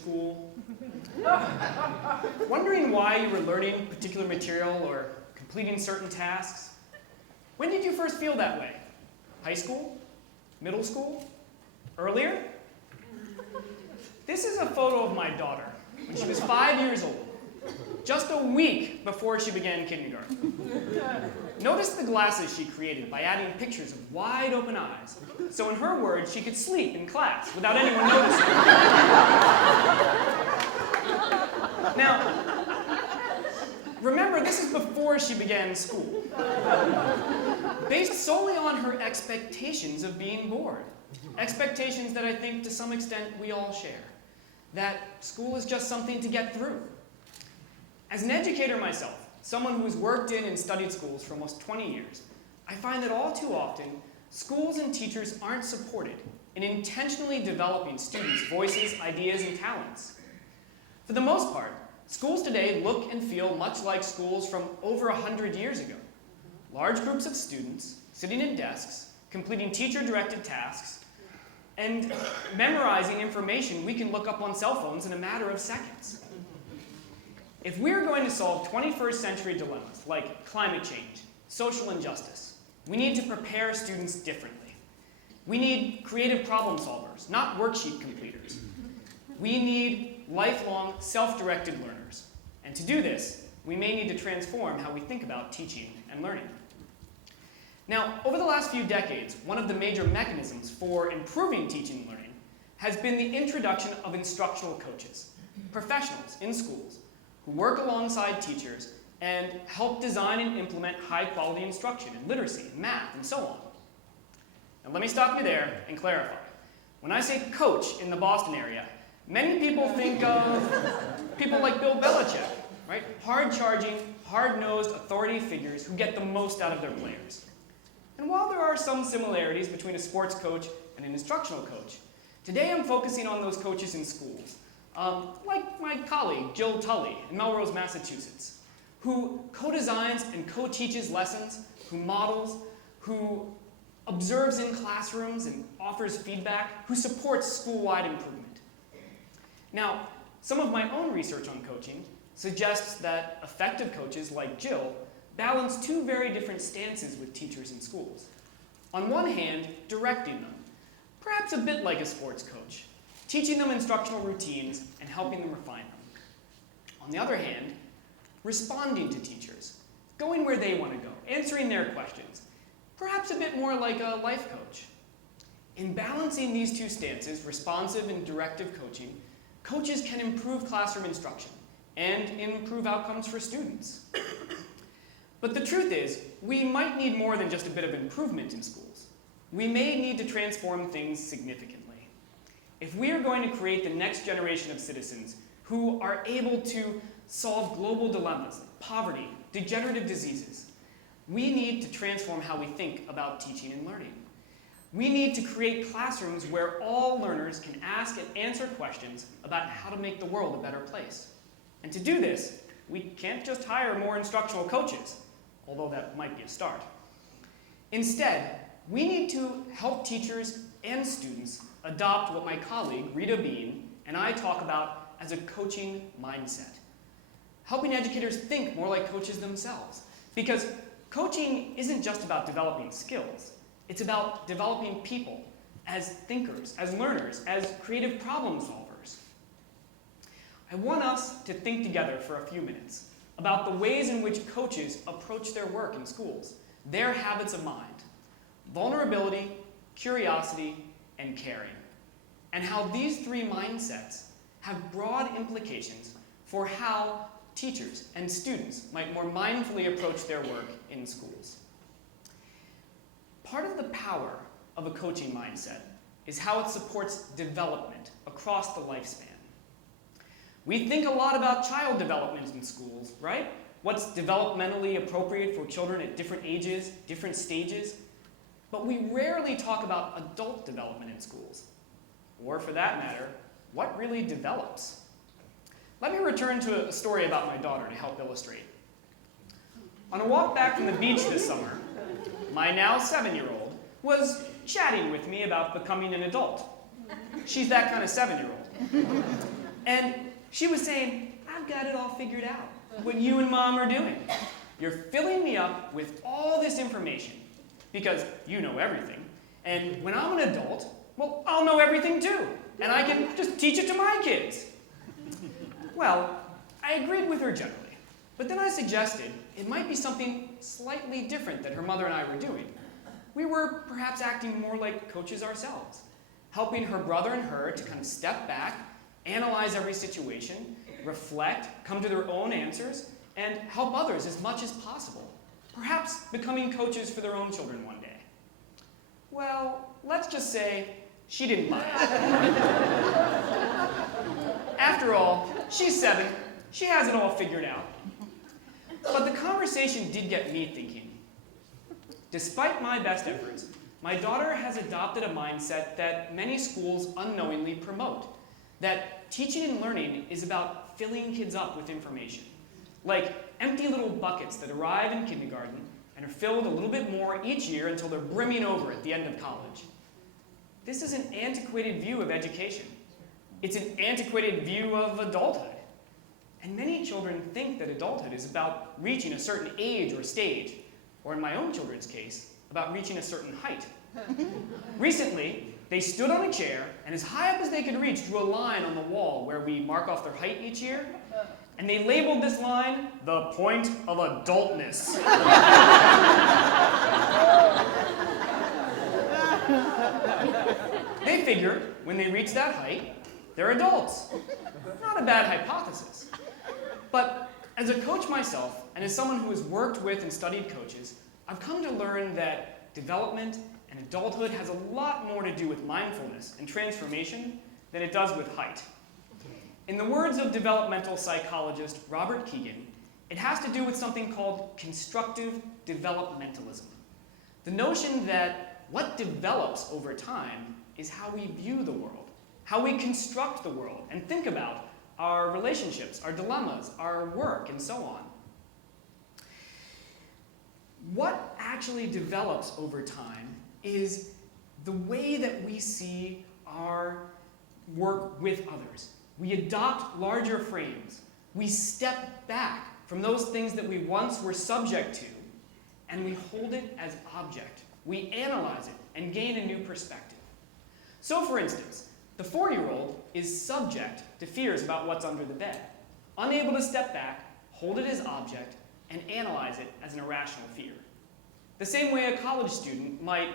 school? Wondering why you were learning particular material or completing certain tasks? When did you first feel that way? High school? Middle school? Earlier? This is a photo of my daughter when she was 5 years old, just a week before she began kindergarten. Notice the glasses she created by adding pictures of wide open eyes, so in her words, she could sleep in class without anyone noticing. Now, remember, this is before she began school, based solely on her expectations of being bored. Expectations that I think to some extent we all share. That school is just something to get through. As an educator myself, someone who's worked in and studied schools for almost 20 years, I find that all too often, schools and teachers aren't supported in intentionally developing students' voices, ideas, and talents. For the most part, schools today look and feel much like schools from over 100 years ago. Large groups of students sitting at desks, completing teacher-directed tasks, and memorizing information we can look up on cell phones in a matter of seconds. If we're going to solve 21st century dilemmas like climate change, social injustice, we need to prepare students differently. We need creative problem solvers, not worksheet completers. We need lifelong self-directed learners. And to do this, we may need to transform how we think about teaching and learning. Now, over the last few decades, one of the major mechanisms for improving teaching and learning has been the introduction of instructional coaches, professionals in schools who work alongside teachers and help design and implement high-quality instruction in literacy, math, and so on. Now, let me stop you there and clarify. When I say coach in the Boston area, many people think of people like Bill Belichick, right? Hard-charging, hard-nosed authority figures who get the most out of their players. And while there are some similarities between a sports coach and an instructional coach, today I'm focusing on those coaches in schools, like my colleague, Jill Tully in Melrose, Massachusetts, who co-designs and co-teaches lessons, who models, who observes in classrooms and offers feedback, who supports school-wide improvement. Now, some of my own research on coaching suggests that effective coaches like Jill balance two very different stances with teachers in schools. On one hand, directing them, perhaps a bit like a sports coach, teaching them instructional routines and helping them refine them. On the other hand, responding to teachers, going where they want to go, answering their questions, perhaps a bit more like a life coach. In balancing these two stances, responsive and directive coaching, coaches can improve classroom instruction and improve outcomes for students. But the truth is, we might need more than just a bit of improvement in schools. We may need to transform things significantly. If we are going to create the next generation of citizens who are able to solve global dilemmas like poverty, degenerative diseases, we need to transform how we think about teaching and learning. We need to create classrooms where all learners can ask and answer questions about how to make the world a better place. And to do this, we can't just hire more instructional coaches, although that might be a start. Instead, we need to help teachers and students adopt what my colleague, Rita Bean, and I talk about as a coaching mindset. Helping educators think more like coaches themselves. Because coaching isn't just about developing skills. It's about developing people as thinkers, as learners, as creative problem solvers. I want us to think together for a few minutes about the ways in which coaches approach their work in schools, their habits of mind, vulnerability, curiosity, and caring, and how these three mindsets have broad implications for how teachers and students might more mindfully approach their work in schools. Part of the power of a coaching mindset is how it supports development across the lifespan. We think a lot about child development in schools, right? What's developmentally appropriate for children at different ages, different stages. But we rarely talk about adult development in schools. Or for that matter, what really develops? Let me return to a story about my daughter to help illustrate. On a walk back from the beach this summer, my now 7-year-old was chatting with me about becoming an adult. She's that kind of 7-year-old. And she was saying, I've got it all figured out, what you and Mom are doing. You're filling me up with all this information because you know everything. And when I'm an adult, well, I'll know everything too. And I can just teach it to my kids. Well, I agreed with her generally. But then I suggested it might be something slightly different that her mother and I were doing. We were perhaps acting more like coaches ourselves, helping her brother and her to kind of step back, analyze every situation, reflect, come to their own answers, and help others as much as possible, perhaps becoming coaches for their own children one day. Well, let's just say she didn't buy it. After all, she's 7, she has it all figured out. But the conversation did get me thinking. Despite my best efforts, my daughter has adopted a mindset that many schools unknowingly promote, that teaching and learning is about filling kids up with information, like empty little buckets that arrive in kindergarten and are filled a little bit more each year until they're brimming over at the end of college. This is an antiquated view of education. It's an antiquated view of adulthood. And many children think that adulthood is about reaching a certain age or stage, or in my own children's case, about reaching a certain height. Recently, they stood on a chair, and as high up as they could reach, drew a line on the wall where we mark off their height each year, and they labeled this line, the point of adultness. They figure, when they reach that height, they're adults. Not a bad hypothesis. But as a coach myself, and as someone who has worked with and studied coaches, I've come to learn that development and adulthood has a lot more to do with mindfulness and transformation than it does with height. In the words of developmental psychologist Robert Kegan, it has to do with something called constructive developmentalism. The notion that what develops over time is how we view the world, how we construct the world and think about our relationships, our dilemmas, our work, and so on. What actually develops over time is the way that we see our work with others. We adopt larger frames. We step back from those things that we once were subject to, and we hold it as object. We analyze it and gain a new perspective. So, for instance, the 4-year-old is subject to fears about what's under the bed, unable to step back, hold it as object, and analyze it as an irrational fear. The same way a college student might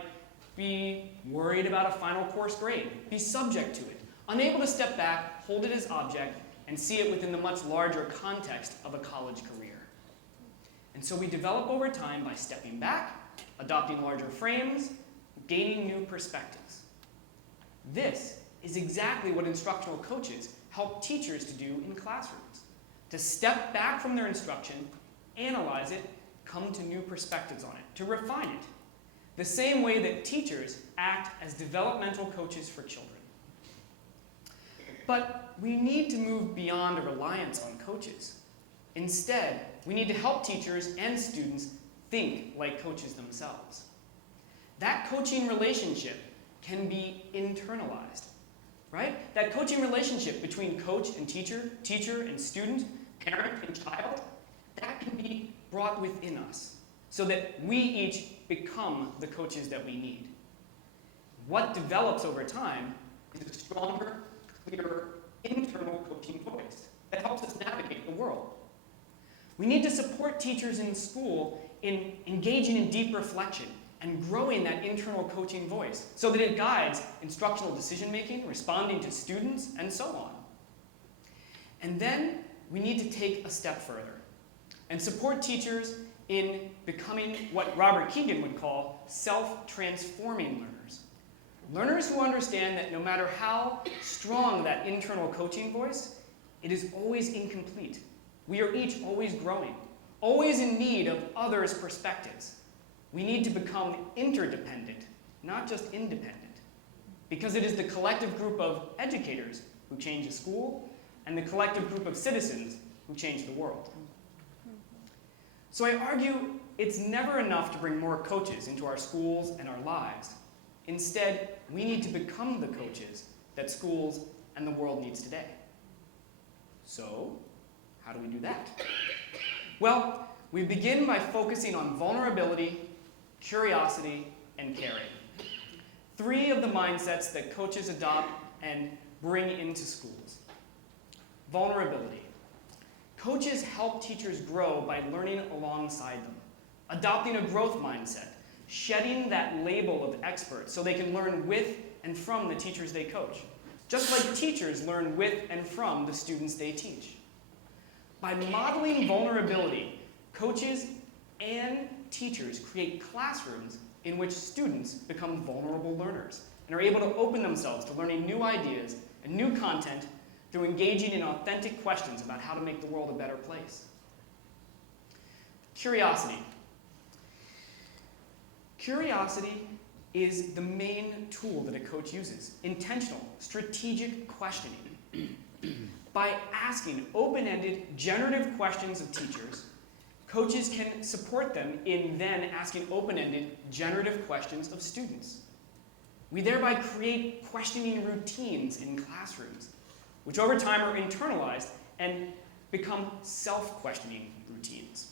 be worried about a final course grade, be subject to it, unable to step back, hold it as object, and see it within the much larger context of a college career. And so we develop over time by stepping back, adopting larger frames, gaining new perspectives. This is exactly what instructional coaches help teachers to do in classrooms, to step back from their instruction, analyze it, come to new perspectives on it, to refine it, the same way that teachers act as developmental coaches for children. But we need to move beyond a reliance on coaches. Instead, we need to help teachers and students think like coaches themselves. That coaching relationship can be internalized, right? That coaching relationship between coach and teacher, teacher and student, parent and child, that can be brought within us so that we each become the coaches that we need. What develops over time is a stronger, clearer, internal coaching voice that helps us navigate the world. We need to support teachers in school in engaging in deep reflection and growing that internal coaching voice so that it guides instructional decision-making, responding to students, and so on. And then we need to take a step further and support teachers in becoming what Robert Kegan would call self-transforming learners. Learners who understand that no matter how strong that internal coaching voice, it is always incomplete. We are each always growing, always in need of others' perspectives. We need to become interdependent, not just independent, because it is the collective group of educators who change a school and the collective group of citizens who change the world. So I argue it's never enough to bring more coaches into our schools and our lives. Instead, we need to become the coaches that schools and the world needs today. So, how do we do that? Well, we begin by focusing on vulnerability, curiosity, and caring. 3 of the mindsets that coaches adopt and bring into schools. Vulnerability. Coaches help teachers grow by learning alongside them, adopting a growth mindset, shedding that label of expert so they can learn with and from the teachers they coach, just like teachers learn with and from the students they teach. By modeling vulnerability, coaches and teachers create classrooms in which students become vulnerable learners and are able to open themselves to learning new ideas and new content through engaging in authentic questions about how to make the world a better place. Curiosity. Curiosity is the main tool that a coach uses. Intentional, strategic questioning. By asking open-ended, generative questions of teachers, coaches can support them in then asking open-ended, generative questions of students. We thereby create questioning routines in classrooms, which over time are internalized and become self-questioning routines.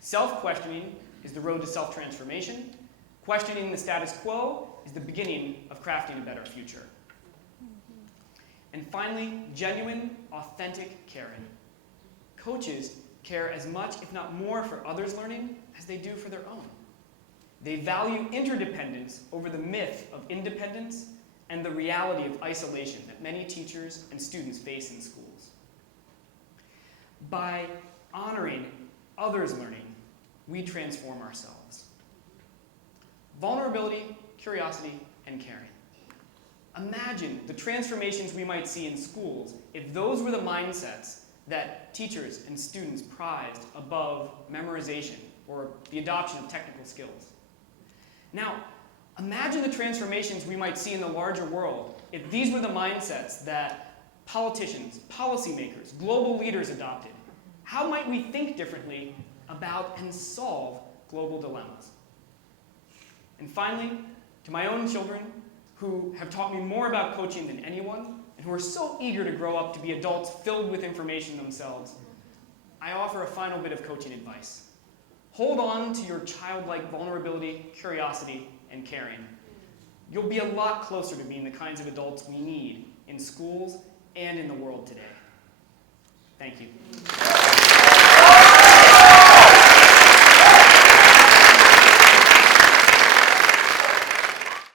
Self-questioning is the road to self-transformation. Questioning the status quo is the beginning of crafting a better future. And finally, genuine, authentic caring. Coaches care as much, if not more, for others' learning as they do for their own. They value interdependence over the myth of independence and the reality of isolation that many teachers and students face in schools. By honoring others' learning, we transform ourselves. Vulnerability, curiosity, and caring. Imagine the transformations we might see in schools if those were the mindsets that teachers and students prized above memorization or the adoption of technical skills. Now, imagine the transformations we might see in the larger world if these were the mindsets that politicians, policymakers, global leaders adopted. How might we think differently about and solve global dilemmas? And finally, to my own children, who have taught me more about coaching than anyone, and who are so eager to grow up to be adults filled with information themselves, I offer a final bit of coaching advice. Hold on to your childlike vulnerability, curiosity, and caring. You'll be a lot closer to being the kinds of adults we need in schools and in the world today. Thank you.